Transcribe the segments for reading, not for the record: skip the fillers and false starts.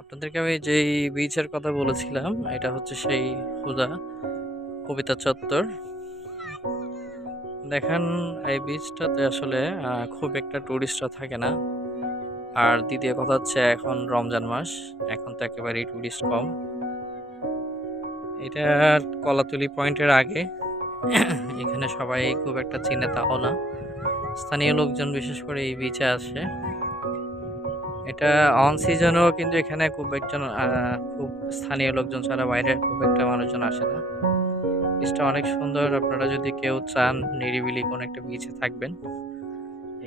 আপনাদেরকে আমি যেই বিচের কথা বলেছিলাম এটা হচ্ছে সেই হুদা কবিতা চত্বর। দেখেন এই বিচটাতে আসলে খুব একটা টুরিস্টরা থাকে না। আর দ্বিতীয় কথা হচ্ছে এখন রমজান মাস, এখন তো একেবারেই টুরিস্ট কম। এটা কলাতলি পয়েন্টের আগে। এখানে সবাই খুব একটা চিনে তাও না, স্থানীয় লোকজন বিশেষ করে এই বিচে আসে। এটা অন সিজনেও কিন্তু এখানে খুব একজন খুব স্থানীয় লোকজন ছাড়া বাইরে খুব একটা মানুষজন আসে না। বিচটা অনেক সুন্দর, আপনারা যদি কেউ চান নিরিবিলি কোনো একটা বিচে থাকবেন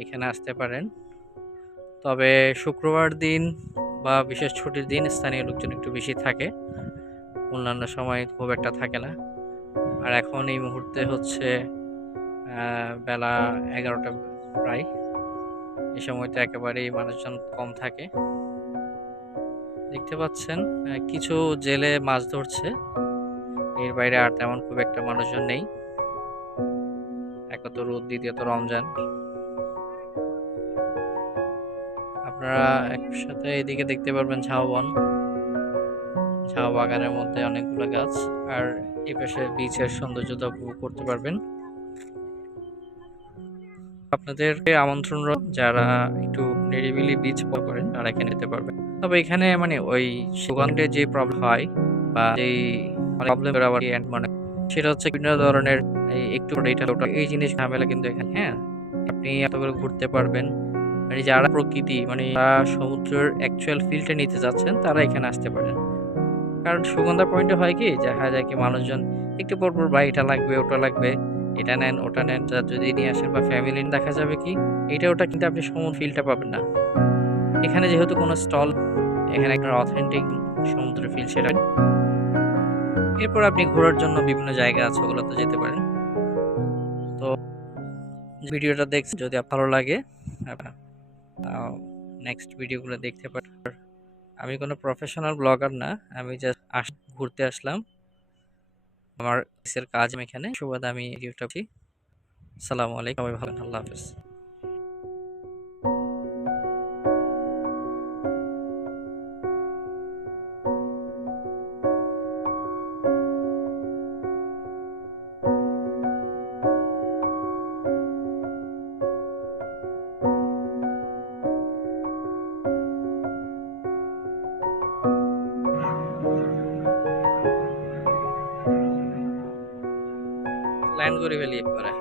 এখানে আসতে পারেন। তবে শুক্রবার দিন বা বিশেষ ছুটির দিন স্থানীয় লোকজন একটু বেশি থাকে, অন্যান্য সময় খুব একটা থাকে না। আর এখন এই মুহূর্তে হচ্ছে বেলা 11টা প্রায়। এই সময়টা একেবারেই মানুষজন কম থাকে। দেখতে পাচ্ছেন কিছু জেলে মাছ ধরছে, এর বাইরে আর তেমন খুব একটা মানুষজন নেই। এক তো রোদ, দ্বিতীয়ত রমজান। আপনারা একসাথে এদিকে দেখতে পারবেন ঝাউবন, ঝাউ বাগানের মধ্যে অনেকগুলো গাছ। আর এই পাশে বিচের সৌন্দর্যতা উপভোগ করতে পারবেন। আপনাদেরকে আমন্ত্রণ রইল, যারা একটু নিরিবিলি বিচ করেন তারা এখানে যেতে পারবেন। তবে এখানে মানে ওই সুগন্ধে যে প্রবলেম হয় বা যেই প্রবলেম আবার মানে সেটা হচ্ছে বিভিন্ন ধরনের এই একটু এটা ওটা এই জিনিস ঝামেলা কিন্তু এখানে। হ্যাঁ, আপনি এত করে ঘুরতে পারবেন। মানে যারা প্রকৃতি মানে যারা সমুদ্রের অ্যাকচুয়াল ফিলটা নিতে যাচ্ছেন তারা এখানে আসতে পারেন। কারণ সুগন্ধা পয়েন্টে হয় কি, দেখা যায় কি মানুষজন একটু পর পর ভাই এটা লাগবে ওটা লাগবে, এটা নেন ওটা নেন, যা যদি নিয়ে আসেন বা ফ্যামিলি দেখা যাবে কি এটা ওটা কিন্তু আপনি সমুদ্র ফিলটা পাবেন না। এখানে যেহেতু কোনো স্টল, এখানে একটা অথেন্টিক সমুদ্র ফিল সেটা। এরপর আপনি ঘোরার জন্য বিভিন্ন জায়গা আছে, ওগুলোতে যেতে পারেন। তো ভিডিওটা দেখছি, যদি ভালো লাগে নেক্সট ভিডিওগুলো দেখতে পারেন। আমি কোনো প্রফেশনাল ব্লগার না, আমি জাস্ট ঘুরতে আসলাম, আমার অফিসের কাজ আমি এখানে সুবাদে আমি ভিডিওটা। আসসালামু আলাইকুম, সবাই ভালো থাকবেন, আল্লাহ হাফেজ। ল্যান্ড করে ফেলি একবারে।